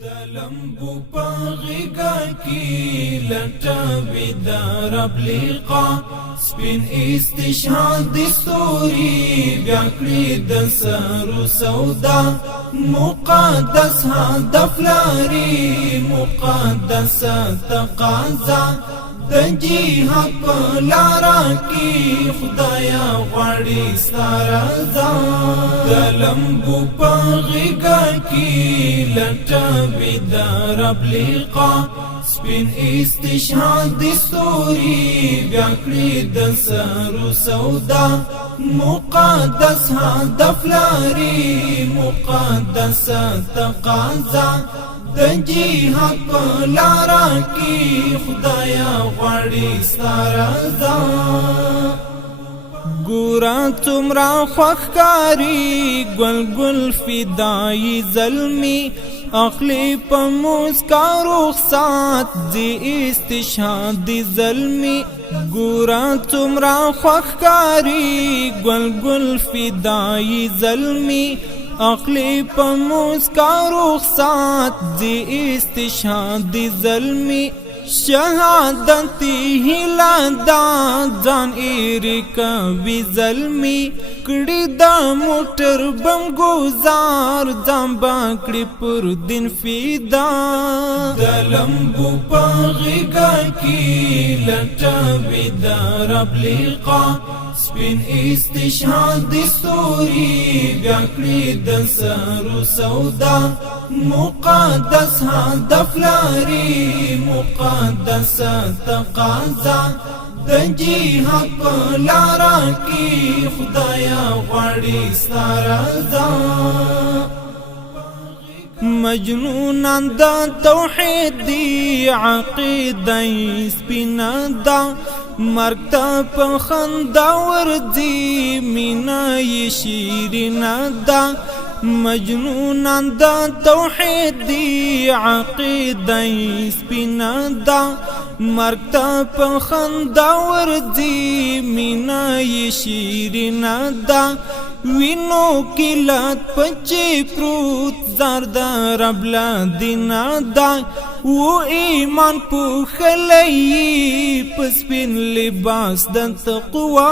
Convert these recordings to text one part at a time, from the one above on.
دلمبو پاغیگا کی لټوي د رب لقا سپین استشهاد د ستوري بیا کړی د سرو سودا مقدس هدف لري مقدس تقاضا د جهاد په لارا کې خدایا غواړي ستاره د لمبو پاغیگا کی لټوي د رب لقا سپین استشهاد د ستوري بیا کړی د سرو سودا مقدس هدف لري مقدس تقاضا د جهاد په لارا کې خدایا غواړي ستاره ګورا څومره خوښکاري ګل ګل فدای زلمی اخلی په مسکا رخصت دی استشهاد دی زلمی ګورا څومره خوښکاري ګل ګل فدای زلمی اخلی په مسکا رخصت دی استشهاد دی زلمی شهادت هلا دا ځان ایرکا وی زلمی کړي دا موټر بم گزار ځم باکړي پر دین فدا د لمبو پاغیگا کی لټوي د رب لقا سپین استشهاد د ستوري بیا کړی د سرو سودا مقدس هدف لري مقدس تقاضا د جهاد په لارا کې خدایا غواړي ستاره مجنونان دا توحید دی عقیده سپینا دا مرگ تا په خندا ورځي مینا یې شیرینا دا مجنونان دا توحید دی عقیده سپینا دا مرگ تا په خندا ورځي مینا یې شیرینا دا وینو کلات پچی پروت زردا رب لا دینا دا و ایمان پوخلی پسپین لباس د تقوا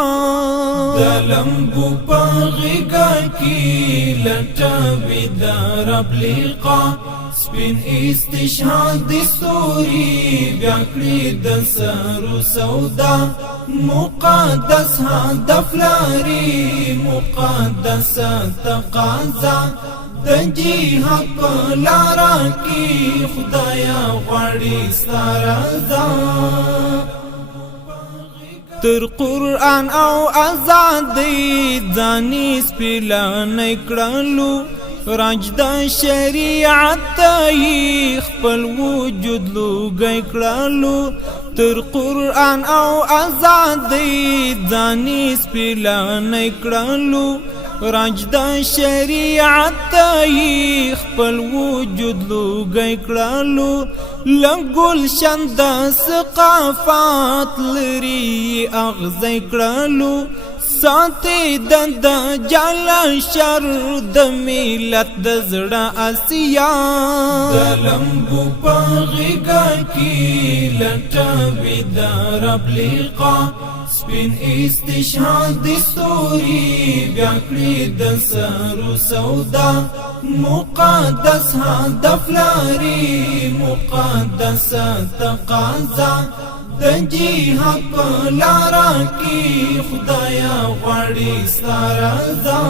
د لمبو پاغیگا کی لټوي د رب لقا سپین استشهاد د ستوري بیا کړی د سرو سودا مقدس هدف لري مقدس تقاضا د جهاد په لارا کې خدایا غواړي ستاره تر قرآن او آزادی ځاني سپیلانه کړلو راج د شریعت خپل وجود لوګی کړلو تر قرآن او آزادی ځاني سپیلانه کړلو راج د شریعت خپل وجود لوګی کړلو لګل شند ثقافت لري اغزی کړلو ساتي د جل شر د ملت د زړه اسیا د لمبو پاغیگا کی لټوي د رب لقا سپین استشهاد د ستوري بیا کړی د سرو سودا مقدس هدف لري مقدس تقاضا د جهاد په لارا کې خدایا غواړي ستاره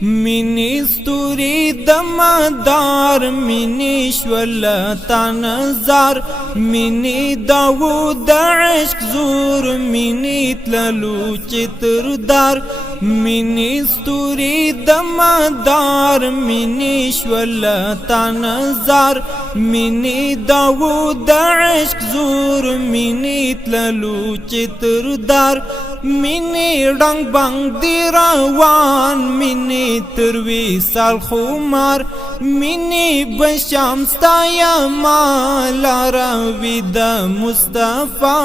مینی ستوری د مدار مینی شولتا نظر مینی داود عشق زور مینی تللو چتر دار مینی ستوری د مدار مینی شولتا نظر مینی داود عشق زور مینی تللو چتر دار مینی ډنګ بنګ دی روان مینی تروی سال خمار مینی بشام ستایا مالا روی دا مصطفی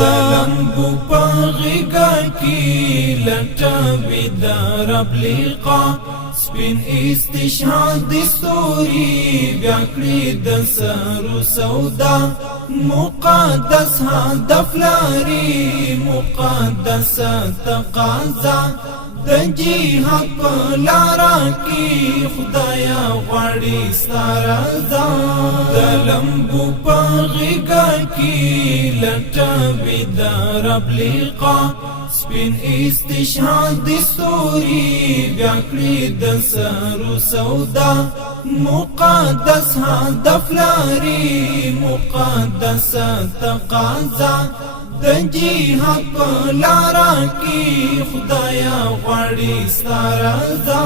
د لمبو پاغیگا کی لټوي د رب لقا سپین استشهاد د ستوري بیا کړی د سرو سودا مقدس هدف لري مقدس تقاضا د جهاد په لاره کې خدایا غواړي ستا رضا د لمبو په غېږه کې لټوي د رب لقا سپین استشهاد د ستوري بیا کړی د سرو سودا مقدس هدف لري مقدس تقاضا د جهاد په لاره کې خدایا غواړي ستا رضا